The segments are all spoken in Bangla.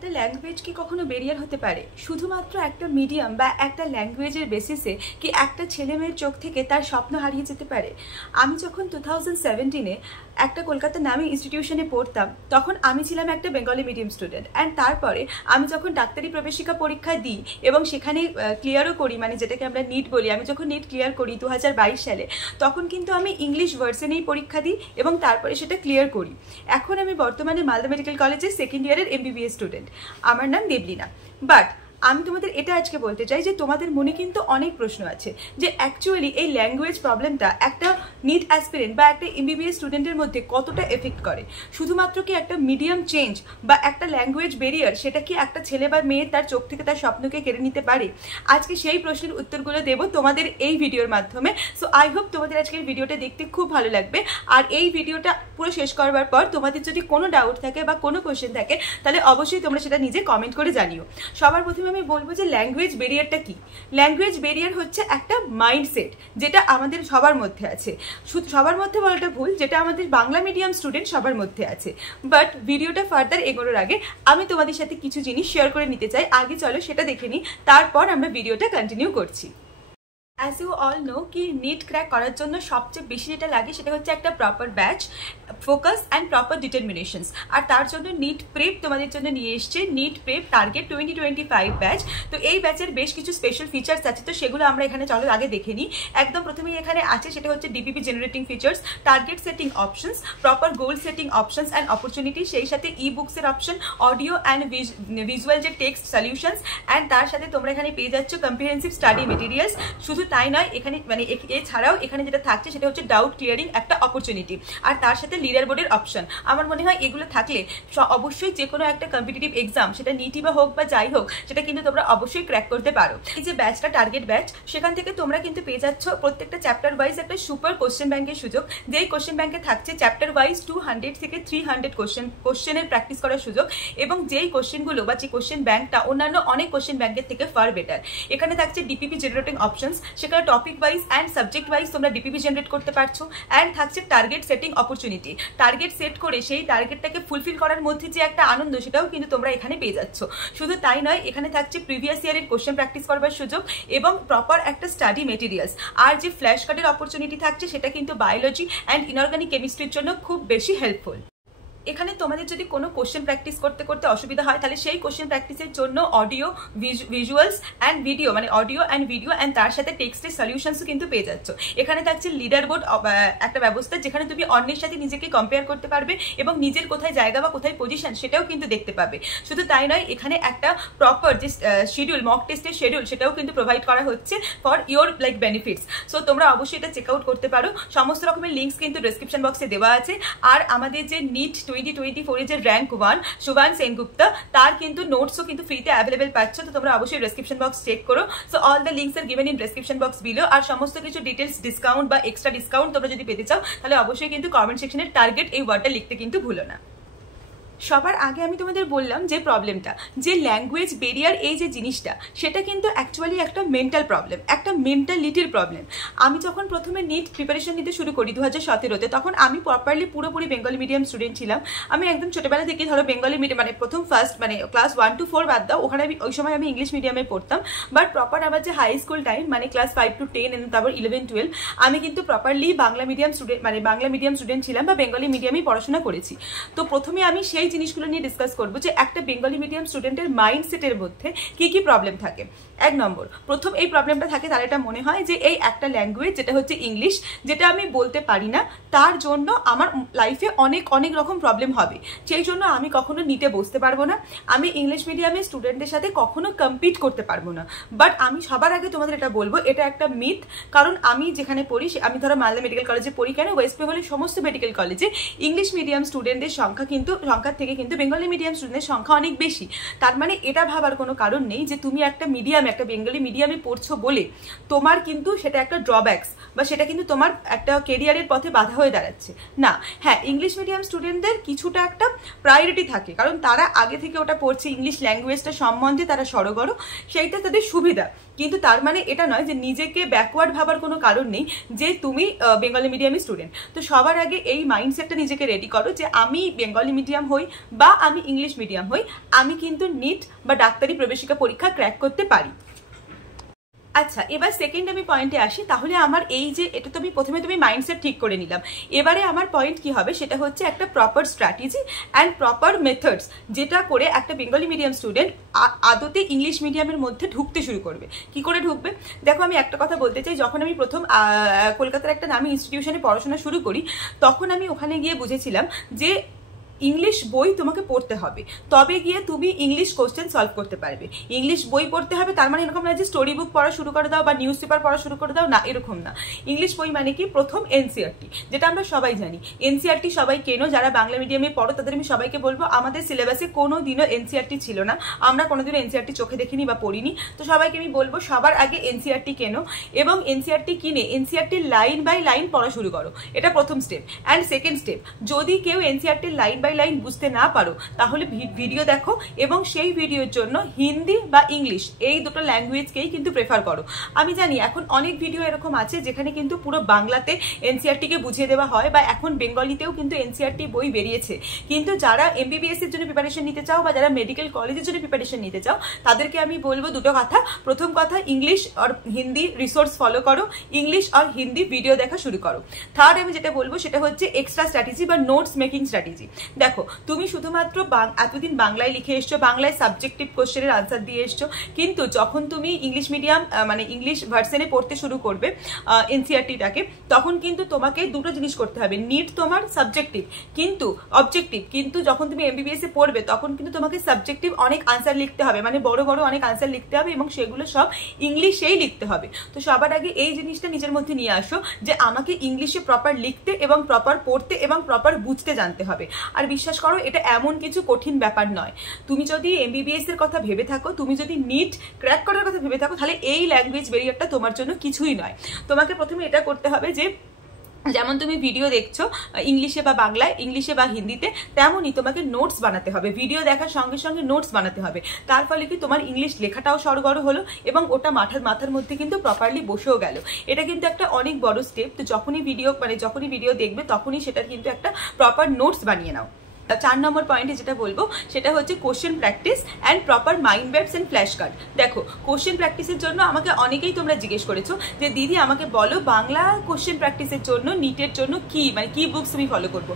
একটা ল্যাঙ্গুয়েজ কি কখনো ব্যারিয়ার হতে পারে? শুধুমাত্র একটা মিডিয়াম বা একটা ল্যাঙ্গুয়েজের বেসিসে কি একটা ছেলে মেয়ের চোখ থেকে তার স্বপ্ন হারিয়ে যেতে পারে? আমি যখন 2017-এ একটা কলকাতার নামী ইনস্টিটিউশনে পড়তাম, তখন আমি ছিলাম একটা বেঙ্গলি মিডিয়াম স্টুডেন্ট। অ্যান্ড তারপরে আমি যখন ডাক্তারি প্রবেশিকা পরীক্ষা দিই এবং সেখানে ক্লিয়ারও করি, মানে যেটাকে আমরা নিট বলি, আমি যখন নিট ক্লিয়ার করি 2022 সালে, তখন কিন্তু আমি ইংলিশ ভার্সনেই পরীক্ষা দিই এবং তারপরে সেটা ক্লিয়ার করি। এখন আমি বর্তমানে মালদা মেডিকেল কলেজের সেকেন্ড ইয়ারের MBBS স্টুডেন্ট। আমার নাম দেবলীনা। বাট আমি তোমাদের এটা আজকে বলতে চাই যে তোমাদের মনে কিন্তু অনেক প্রশ্ন আছে যে অ্যাকচুয়ালি এই ল্যাঙ্গুয়েজ প্রবলেমটা একটা নিট অ্যাসপিরেন্ট বা একটা MBBS স্টুডেন্টের মধ্যে কতটা এফেক্ট করে। শুধুমাত্র কি একটা মিডিয়াম চেঞ্জ বা একটা ল্যাঙ্গুয়েজ ব্যারিয়ার সেটা কি একটা ছেলে বা মেয়ে তার চোখ থেকে তার স্বপ্নকে কেড়ে নিতে পারে? আজকে সেই প্রশ্নের উত্তরগুলো দেবো তোমাদের এই ভিডিওর মাধ্যমে। সো আই হোপ তোমাদের আজকের ভিডিওটা দেখতে খুব ভালো লাগবে। আর এই ভিডিওটা পুরো শেষ করবার পর তোমাদের যদি কোনো ডাউট থাকে বা কোনো কোয়েশ্চেন থাকে, তাহলে অবশ্যই তোমরা সেটা নিজে কমেন্ট করে জানিও। সবার প্রথমে আমি বলবো যে ল্যাঙ্গুয়েজ ব্যারিয়ারটা কি। ল্যাঙ্গুয়েজ ব্যারিয়ার হচ্ছে একটা মাইন্ডসেট যেটা আমাদের সবার মধ্যে আছে। শুধু সবার মধ্যে বলাটা ভুল, যেটা আমাদের বাংলা মিডিয়াম স্টুডেন্ট সবার মধ্যে আছে। বাট ভিডিওটা ফার্দার এগোনোর আগে আমি তোমাদের সাথে কিছু জিনিস শেয়ার করে নিতে চাই। আগে চলো সেটা দেখে নিই, তারপর আমরা ভিডিওটা কন্টিনিউ করছি। অ্যাজ ইউ অল নো কি নিট ক্র্যাক করার জন্য সবচেয়ে বেশি যেটা লাগে সেটা হচ্ছে একটা proper batch, focus and proper determinations. আর তার জন্য নিট প্রেপ তোমাদের জন্য নিয়ে এসছে নিট প্রেপ টার্গেট 2025 ব্যাচ। তো এই ব্যাচের বেশ কিছু স্পেশাল ফিচার্স আছে, তো সেগুলো আমরা এখানে চলো আগে দেখে নিই। একদম প্রথমেই এখানে আছে সেটা হচ্ছে DPP generating features, target setting options, proper goal setting options and opportunity, সেই সাথে বুকসের অপশন, অডিও অ্যান্ড ভিজুয়াল যে টেক্সট সলিউশনস, অ্যান্ড তার সাথে তোমরা এখানে পেয়ে যাচ্ছ কম্প্রিহেন্সিভ স্টাডি মেটেরিয়ালস। শুধু তাই নয়, এখানে মানে এছাড়াও এখানে যেটা থাকছে সেটা হচ্ছে ডাউট ক্লিয়ারিং একটা অপরচুনিটি, আর তার সাথে লিডার বোর্ডের অপশন। আমার মনে হয় এগুলো থাকলে অবশ্যই যে কোনো একটা কম্পিটিটিভ এক্সাম, সেটা নিটই বা হোক বা যাই হোক, সেটা কিন্তু তোমরা অবশ্যই ক্র্যাক করতে পারো। এই যে ব্যাচটা টার্গেট ব্যাচ, সেখান থেকে তোমরা কিন্তু পেয়ে যাচ্ছ প্রত্যেকটা চ্যাপ্টার ওয়াইজ একটা সুপার কোশ্চেন ব্যাংকের সুযোগ। যেই কোশ্চেন ব্যাংকে থাকছে চ্যাপ্টার ওয়াইজ 200 থেকে 300 কোশ্চেনের প্র্যাকটিস করার সুযোগ, এবং যেই কোশ্চেনগুলো বা যে কোশ্চেন ব্যাংকটা অন্যান্য অনেক কোশ্চেন ব্যাংকের থেকে ফার বেটার। এখানে থাকছে DPP জেনারেটিং অপশনস, সেখানে topic wise and subject wise তোমরা DPP জেনারেট করতে পারছো। অ্যান্ড থাকছে target setting opportunity, target set করে সেই টার্গেটটাকে ফুলফিল করার মধ্যে যে একটা আনন্দ, সেটাও কিন্তু তোমরা এখানে পেয়ে যাচ্ছ। শুধু তাই নয়, এখানে থাকছে প্রিভিয়াস ইয়ারের কোশ্চেন প্র্যাকটিস করবার সুযোগ এবং প্রপার একটা স্টাডি মেটেরিয়ালস। আর যে ফ্ল্যাশ কার্ডের অপরচুনিটি থাকছে সেটা কিন্তু বায়োলজি অ্যান্ড ইনঅর্গানিক কেমিস্ট্রির জন্য খুব বেশি হেল্পফুল। এখানে তোমাদের যদি কোনো কোশ্চেন প্র্যাকটিস করতে করতে অসুবিধা হয়, তাহলে সেই কোশ্চেন প্র্যাকটিসের জন্য অডিও, ভিজুয়ালস অ্যান্ড ভিডিও, মানে অডিও অ্যান্ড ভিডিও অ্যান্ড তার সাথে টেক্সটের সলিউশনসও কিন্তু পেয়ে যাচ্ছ। এখানে থাকছে লিডার বোর্ড একটা ব্যবস্থা, যেখানে তুমি অন্যের সাথে নিজেকে কম্পেয়ার করতে পারবে এবং নিজের কোথায় জায়গা বা কোথায় পজিশন সেটাও কিন্তু দেখতে পাবে। শুধু তাই নয়, এখানে একটা প্রপার যে শিডিউল, মক টেস্টের শিডিউল, সেটাও কিন্তু প্রোভাইড করা হচ্ছে for your like benefits. So তোমরা অবশ্যই এটা চেক আউট করতে পারো। সমস্ত রকমের লিঙ্কস কিন্তু ডেসক্রিপশন বক্সে দেওয়া আছে। আর আমাদের যে নিট 2024 যে র্যাঙ্ক 1 শুভান সেনগুপ্তা, তার কিন্তু নোটসও কিন্তু ফ্রিতে অ্যাভেলেবেল পাচ্ছ। তো তোমরা অবশ্যই ডেসক্রিপশন বক্স চেক করো। So all the links are given in description box below. আর সমস্ত কিছু ডিটেলস, ডিসকাউন্ট বা এক্সট্রা ডিসকাউন্ট তোমরা যদি পেতে চাও, তাহলে অবশ্যই কিন্তু কমেন্ট সেকশনে টার্গেট এই ওয়ার্ডটা লিখতে কিন্তু ভুলো না। সবার আগে আমি তোমাদের বললাম যে প্রবলেমটা, যে ল্যাঙ্গুয়েজ ব্যারিয়ার, এই যে জিনিসটা, সেটা কিন্তু অ্যাকচুয়ালি একটা মেন্টাল প্রবলেম, একটা মেন্টালিটির প্রবলেম। আমি যখন প্রথমে নিট প্রিপারেশন নিতে শুরু করি 2017-তে, তখন আমি প্রপারলি পুরোপুরি বেঙ্গলি মিডিয়াম স্টুডেন্ট ছিলাম। আমি একদম ছোটবেলা থেকে ধরো বেঙ্গলি মিডিয়াম, মানে প্রথম ফার্স্ট মানে ক্লাস 1 to 4 বাদ দাও, ওখানে আমি ওই সময় আমি ইংলিশ মিডিয়ামে পড়তাম। বাট প্রপার আমার যে হাই স্কুল টাইম, মানে ক্লাস 5 to 10 এবং তারপর 11-12, আমি কিন্তু প্রপারলি বাংলা মিডিয়াম স্টুডেন্ট, মানে বাংলা মিডিয়াম স্টুডেন্ট ছিলাম বা বেঙ্গলি মিডিয়ামেই পড়াশোনা করেছি। তো প্রথমে আমি সেই জিনিসগুলো নিয়ে ডিসকাস করবো যে একটা বেঙ্গলি মিডিয়াম স্টুডেন্টের মাইন্ডসেটের মধ্যে কি কি প্রবলেম থাকে। 1 নম্বর, প্রথম এই প্রবলেমটা থাকে তার এটা মনে হয় যে এই একটা ল্যাঙ্গুয়েজ যেটা হচ্ছে ইংলিশ, যেটা আমি বলতে পারি না, তার জন্য আমার লাইফে অনেক অনেক রকম প্রবলেম হবে, সেই জন্য আমি কখনো নিটে বসতে পারবো না, আমি ইংলিশ মিডিয়ামের স্টুডেন্টদের সাথে কখনো কম্পিট করতে পারবো না। বাট আমি সবার আগে তোমাদের এটা বলবো, এটা একটা মিথ। কারণ আমি যেখানে পড়ি, আমি ধরো মালদা মেডিকেল কলেজে পড়ি, কেন ওয়েস্ট বেঙ্গলের সমস্ত মেডিকেল কলেজে ইংলিশ মিডিয়াম স্টুডেন্টদের সংখ্যার থেকে কিন্তু বেঙ্গলি মিডিয়াম স্টুডেন্টের সংখ্যা অনেক বেশি। তার মানে এটা ভাবার কোনো কারণ নেই যে তুমি একটা মিডিয়ামে, একটা বেঙ্গলি মিডিয়ামে পড়ছো বলে তোমার কিন্তু সেটা একটা ড্রব্যাকস বা সেটা কিন্তু তোমার একটা কেরিয়ারের পথে বাধা হয়ে দাঁড়াচ্ছে না। হ্যাঁ, ইংলিশ মিডিয়াম স্টুডেন্টদের কিছুটা একটা প্রায়োরিটি থাকে, কারণ তারা আগে থেকে ওটা পড়ছে, ইংলিশ ল্যাঙ্গুয়েজটা সম্বন্ধে তারা সড়গড়, সেইটা তাদের সুবিধা। কিন্তু তার মানে এটা নয় যে নিজেকে ব্যাকওয়ার্ড ভাবার কোনো কারণ নেই যে তুমি বেঙ্গলি মিডিয়ামের স্টুডেন্ট। তো সবার আগে এই মাইন্ডসেটটা নিজেকে রেডি করো যে আমি বেঙ্গলি মিডিয়াম হই, বা আমি ইংলিশ মিডিয়াম হই, আমি কিন্তু নিট বা ডাক্তারি প্রবেশিকা পরীক্ষা ক্র্যাক করতে পারি। আচ্ছা, এবার সেকেন্ড আমি পয়েন্টে আসি। তাহলে আমার এই যে এটা তো আমি প্রথমে তুমি মাইন্ডসেট ঠিক করে নিলাম, এবারে আমার পয়েন্ট কি হবে সেটা হচ্ছে একটা proper strategy and proper methods, যেটা করে একটা বেঙ্গলি মিডিয়াম স্টুডেন্ট আদতে ইংলিশ মিডিয়ামের মধ্যে ঢুকতে শুরু করবে। কি করে ঢুকবে? দেখো, আমি একটা কথা বলতে চাই, যখন আমি প্রথম কলকাতার একটা নামি ইনস্টিটিউশনে পড়াশোনা শুরু করি, তখন আমি ওখানে গিয়ে বুঝেছিলাম যে ইংলিশ বই তোমাকে পড়তে হবে, তবে গিয়ে তুমি ইংলিশ কোশ্চেন সলভ করতে পারবে। ইংলিশ বই পড়তে হবে তার মানে এরকম না যে স্টোরি বুক পড়া শুরু করে দাও বা নিউজ পেপার পড়া শুরু করে দাও, না, এরকম না। ইংলিশ বই মানে কি? প্রথম এনসিইআরটি, যেটা আমরা সবাই জানি। এনসিইআরটি সবাই কেনো, যারা বাংলা মিডিয়ামে পড়ো তাদের আমি সবাইকে বলবো, আমাদের সিলেবাসে কোনো দিনও এনসিইআরটি ছিল না, আমরা কোনোদিনও এনসিইআরটি চোখে দেখিনি বা পড়িনি। তো সবাইকে আমি বলবো সবার আগে এনসিইআরটি কেনো, এবং এনসিইআরটি কিনে এনসিইআরটি লাইন বাই লাইন পড়া শুরু করো। এটা প্রথম স্টেপ। অ্যান্ড সেকেন্ড স্টেপ, যদি কেউ এনসিইআরটি লাইন বাই লাইন বুঝতে না পারো, তাহলে ভিডিও দেখো এবং সেই ভিডিওর জন্য হিন্দি বা ইংলিশ এই দুটো ল্যাঙ্গুয়েজকেই কিন্তু প্রেফার করো। আমি জানি এখন অনেক ভিডিও এরকম আছে যেখানে কিন্তু পুরো বাংলাতে এনসিইআরটিকে বুঝিয়ে দেওয়া হয়, বা এখন বেঙ্গলিতেও কিন্তু এনসিইআরটি বই বেরিয়েছে। কিন্তু যারা এমবিবিএস এর জন্য প্রিপারেশন নিতে চাও বা যারা মেডিকেল কলেজের জন্য প্রিপারেশন নিতে চাও, তাদেরকে আমি বলবো দুটো কথা। প্রথম কথা, ইংলিশ আর হিন্দি রিসোর্স ফলো করো, ইংলিশ আর হিন্দি ভিডিও দেখা শুরু করো। থার্ড আমি যেটা বলবো সেটা হচ্ছে এক্সট্রা স্ট্র্যাটেজি বা নোটস মেকিং স্ট্র্যাটেজি। দেখো, তুমি শুধুমাত্র এতদিন বাংলায় লিখে এসছো, বাংলায় সাবজেক্টিভ কোশ্চেনের আনসার দিয়ে এসছো, কিন্তু যখন তুমি ইংলিশ মিডিয়াম মানে ইংলিশ ভার্সনে পড়তে শুরু করবে এনসিইআরটিটাকে, তখন কিন্তু তোমাকে দুটো জিনিস করতে হবে। নিট তোমার সাবজেক্টিভ কিন্তু অবজেক্টিভ, কিন্তু যখন তুমি এমবিবিএস এ পড়বে তখন কিন্তু তোমাকে সাবজেক্টিভ অনেক আনসার লিখতে হবে, মানে বড় বড় অনেক আনসার লিখতে হবে, এবং সেগুলো সব ইংলিশেই লিখতে হবে। তো সবার আগে এই জিনিসটা নিজের মধ্যে নিয়ে আসো যে আমাকে ইংলিশে প্রপার লিখতে এবং প্রপার পড়তে এবং প্রপার বুঝতে জানতে হবে। আর বিশ্বাস করো, এটা এমন কিছু কঠিন ব্যাপার নয়। তুমি যদি এমবিবিএস এর কথা ভেবে থাকো, তুমি যদি নিট ক্র্যাক করার কথা ভেবে থাকো, তাহলে এই ল্যাঙ্গুয়েজ ব্যারিয়ারটা তোমার জন্য কিছুই নয়। তোমাকে প্রথমে এটা করতে হবে যে যেমন তুমি ভিডিও দেখছো ইংলিশে বা বাংলায়, ইংলিশে বা হিন্দিতে, তেমনই তোমাকে নোটস বানাতে হবে। ভিডিও দেখার সঙ্গে সঙ্গে নোটস বানাতে হবে। তার ফলে কি তোমার ইংলিশ লেখাটাও সরগড় হলো এবং ওটা মাথার মধ্যে কিন্তু প্রপারলি বসেও গেল। এটা কিন্তু একটা অনেক বড় স্টেপ। তো যখনই ভিডিও দেখবে তখনই সেটার কিন্তু একটা প্রপার নোটস বানিয়ে নাও। 4 নম্বর পয়েন্টে যেটা বলবো সেটা হচ্ছে question practice and proper mind maps and flash card. দেখো, কোশ্চেন প্র্যাকটিসের জন্য আমাকে অনেকেই তোমরা জিজ্ঞেস করেছো যে দিদি আমাকে বলো বাংলা কোশ্চেন প্র্যাকটিসের জন্য নিটের জন্য কি বুকস আমি ফলো করবো।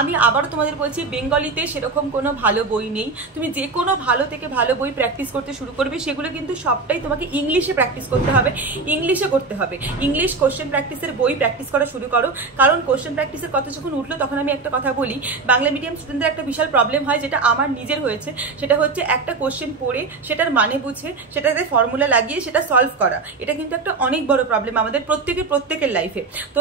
আমি আবারও তোমাদের বলছি, বেঙ্গলিতে সেরকম কোনো ভালো বই নেই। তুমি যে কোনো ভালো থেকে ভালো বই প্র্যাকটিস করতে শুরু করবে, সেগুলো কিন্তু সবটাই তোমাকে ইংলিশে প্র্যাকটিস করতে হবে, ইংলিশে করতে হবে। ইংলিশ কোশ্চেন প্র্যাকটিসের বই প্র্যাকটিস করা শুরু করো, কারণ কোশ্চেন প্র্যাকটিসের কথা যখন উঠলো তখন আমি একটা কথা বলি, বাংলা মিডিয়াম একটা বিশাল প্রবলেম হয়, যেটা আমার নিজের হয়েছে। সেটা হচ্ছে একটা কোশ্চেন পড়ে সেটার মানে বুঝে সেটাতে ফর্মুলা লাগিয়ে সেটা সলভ করা। এটা কিন্তু একটা অনেক বড় প্রবলেম আমাদের প্রত্যেকের লাইফে। তো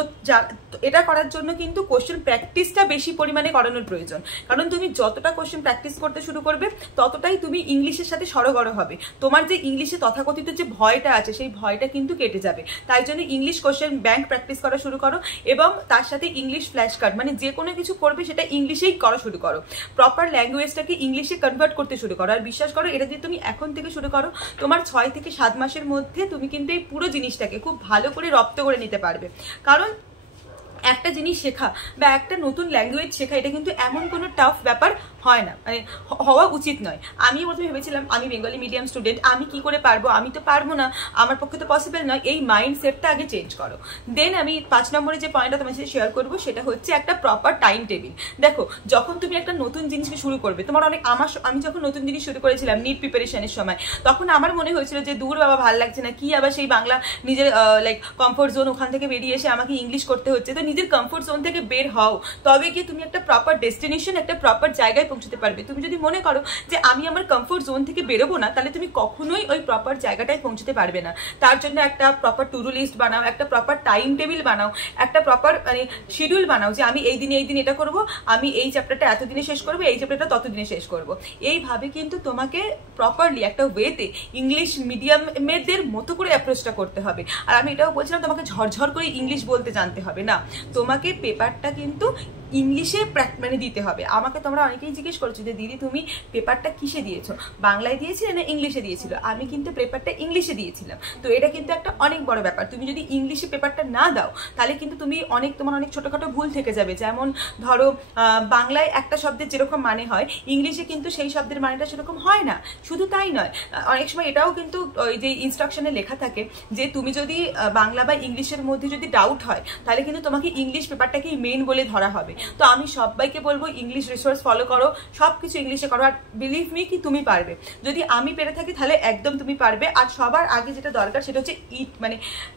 এটা করার জন্য কিন্তু কোশ্চেন প্র্যাকটিসটা বেশি পরিমাণে করানোর প্রয়োজন, কারণ তুমি যতটা কোশ্চেন প্র্যাকটিস করতে শুরু করবে ততটাই তুমি ইংলিশের সাথে সরগড় হবে। তোমার যে ইংলিশে তথাকথিত যে ভয়টা আছে সেই ভয়টা কিন্তু কেটে যাবে। তাই জন্য ইংলিশ কোশ্চেন ব্যাংক প্র্যাকটিস করা শুরু করো, এবং তার সাথে ইংলিশ ফ্ল্যাশ কার্ড, মানে যে কোনো কিছু করবে সেটা ইংলিশেই করা শুরু করো। প্রপার ল্যাঙ্গুয়েজটাকে ইংলিশে কনভার্ট করতে শুরু করো। আর বিশ্বাস করো, এটা যদি তুমি এখন থেকে শুরু করো, তোমার 6 থেকে 7 মাসের মধ্যে তুমি কিন্তু এই পুরো জিনিসটাকে খুব ভালো করে রপ্ত করে নিতে পারবে। কারণ একটা জিনিস শেখা বা একটা নতুন ল্যাঙ্গুয়েজ শেখা, এটা কিন্তু এমন কোনো টাফ ব্যাপার হয় না, মানে হওয়া উচিত নয়। আমি প্রথমে ভেবেছিলাম আমি বেঙ্গলি মিডিয়াম স্টুডেন্ট, আমি কি করে পারবো, আমি তো পারবো না, আমার পক্ষে তো পসিবল নয়। এই মাইন্ডসেটটা আগে চেঞ্জ করো। দেন আমি 5 নম্বরে যে পয়েন্টটা তোমার সাথে শেয়ার করবো সেটা হচ্ছে একটা প্রপার টাইম টেবিল। দেখো, যখন তুমি একটা নতুন জিনিসকে শুরু করবে, তোমার আমি যখন নতুন জিনিস শুরু করেছিলাম নিট প্রিপারেশনের সময়, তখন আমার মনে হয়েছিল যে দূর বাবা, ভালো লাগছে না, কি আবার সেই বাংলা নিজের কমফোর্ট জোন, ওখান থেকে বেরিয়ে এসে আমাকে ইংলিশ করতে হচ্ছে। তো নিজের কমফোর্ট জোন থেকে বের হও, তবে গিয়ে তুমি একটা প্রপার ডেস্টিনেশন, একটা প্রপার জায়গায় পৌঁছতে পারবে। তুমি যদি মনে করো যে আমি আমার কমফোর্ট জোন থেকে বেরোবো না, তাহলে তুমি কখনোই ওই প্রপার জায়গাটায় পৌঁছতে পারবে না। তার জন্য একটা প্রপার টু ডু লিস্ট বানাও, একটা প্রপার টাইম টেবিল বানাও, একটা প্রপার শিডিউল বানাও যে আমি এই দিন এটা করব, আমি এই চ্যাপ্টারটা এতদিনে শেষ করবো, এই চ্যাপ্টারটা ততদিনে শেষ করব। এইভাবে কিন্তু তোমাকে প্রপারলি একটা ওয়েতে ইংলিশ মিডিয়ামের মতো করে অ্যাপ্রোচটা করতে হবে। আর আমি এটাও বলছিলাম তোমাকে ঝরঝর করে ইংলিশ বলতে জানতে হবে না, তোমাকে পেপারটা কিন্তু ইংলিশে মানে দিতে হবে। আমাকে তোমরা অনেকেই জিজ্ঞেস করছো যে দিদি তুমি পেপারটা কিসে দিয়েছো, বাংলায় দিয়েছিলে না ইংলিশে দিয়েছিল? আমি কিন্তু পেপারটা ইংলিশে দিয়েছিলাম। তো এটা কিন্তু একটা অনেক বড় ব্যাপার। তুমি যদি ইংলিশে পেপারটা না দাও তাহলে কিন্তু তুমি তোমার অনেক ছোটখাটো ভুল থেকে যাবে। যেমন ধরো বাংলায় একটা শব্দের যেরকম মানে হয়, ইংলিশে কিন্তু সেই শব্দের মানেটা সেরকম হয় না। শুধু তাই নয়, অনেক সময় এটাও কিন্তু ওই যে ইনস্ট্রাকশনে লেখা থাকে যে তুমি যদি বাংলা বা ইংলিশের মধ্যে যদি ডাউট হয় তাহলে কিন্তু তোমাকে ইংলিশ পেপারটাকেই মেইন বলে ধরা হবে। তো আমি সবাইকে বলবো ইংলিশ রিসোর্স ফলো করো, সবকিছু ইংলিশে করো, আর বিলিভ মি কি তুমি পারবে। যদি আমি পেরে থাকি তাহলে একদম তুমি পারবে। আর সবার আগে যেটা দরকার সেটা হচ্ছে মানে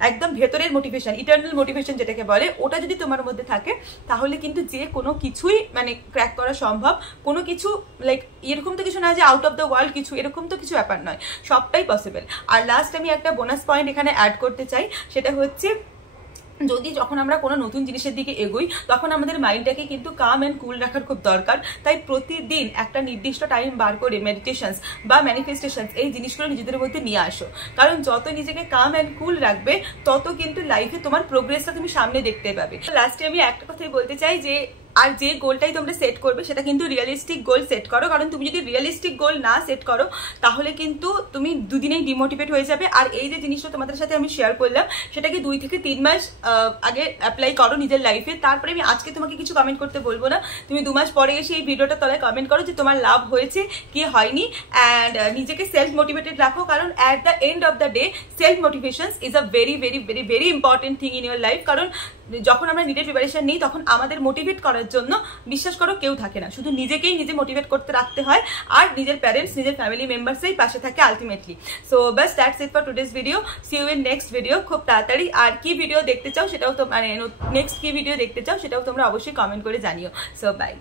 একদম ভেতরের মোটিভেশন, ইটারনাল মোটিভেশন যেটাকে বলে, ওটা যদি তোমার মধ্যে থাকে তাহলে কিন্তু যে কোনো কিছুই মানে ক্র্যাক করা সম্ভব। কোনো কিছু লাইক এরকম তো কিছু না যে আউট অফ দ্য ওয়ার্ল্ড কিছু, এরকম তো কিছু ব্যাপার নয়, সবটাই পসিবল। আর লাস্ট আমি একটা বোনাস পয়েন্ট এখানে অ্যাড করতে চাই, সেটা হচ্ছে যখন আমরা কোনো নতুন জিনিসের দিকে এগোই তখন আমাদের মাইন্ডটাকে কিন্তু কাম অ্যান্ড কুল রাখার খুব দরকার। তাই প্রতিদিন একটা নির্দিষ্ট টাইম বার করে মেডিটেশনস বা ম্যানিফেস্টেশনস এই জিনিসগুলো নিজেদের মধ্যে নিয়ে আসো। কারণ যত নিজেকে কাম অ্যান্ড কুল রাখবে তত কিন্তু লাইফে তোমার প্রোগ্রেসটা তুমি সামনে দেখতে পাবে। লাস্টে আমি একটা কথাই বলতে চাই যে আর যে গোলটাই তোমরা সেট করবে সেটা কিন্তু রিয়েলিস্টিক গোল সেট করো। কারণ তুমি যদি রিয়েলিস্টিক গোল না সেট করো তাহলে কিন্তু তুমি দুদিনেই ডিমোটিভেট হয়ে যাবে। আর এই যে জিনিসটা তোমাদের সাথে আমি শেয়ার করলাম সেটাকে 2 থেকে 3 মাস আগে অ্যাপ্লাই করো নিজের লাইফে। তারপরে আমি আজকে তোমাকে কিছু কমেন্ট করতে বলবো না, তুমি 2 মাস পরে এসে এই ভিডিওটা তলায় কমেন্ট করো যে তোমার লাভ হয়েছে কি হয়নি। অ্যান্ড নিজেকে সেলফ মোটিভেটেড রাখো, কারণ at the end of the day self motivation is a very very very very important thing in your life. কারণ যখন আমরা নিজের প্রিপারেশন নিই তখন আমাদের মোটিভেট করার জন্য বিশ্বাস করো কেউ থাকে না, শুধু নিজেকেই নিজে মোটিভেট করতে রাখতে হয়। আর নিজের প্যারেন্টস, নিজের ফ্যামিলি মেম্বার্সই পাশে থাকে আলটিমেটলি। সো বাস that's it for today's video. See you in next video খুব তাড়াতাড়ি। আর কি ভিডিও দেখতে চাও সেটাও তো মানে নেক্সট কি ভিডিও দেখতে চাও সেটাও তোমরা অবশ্যই কমেন্ট করে জানিও। So by.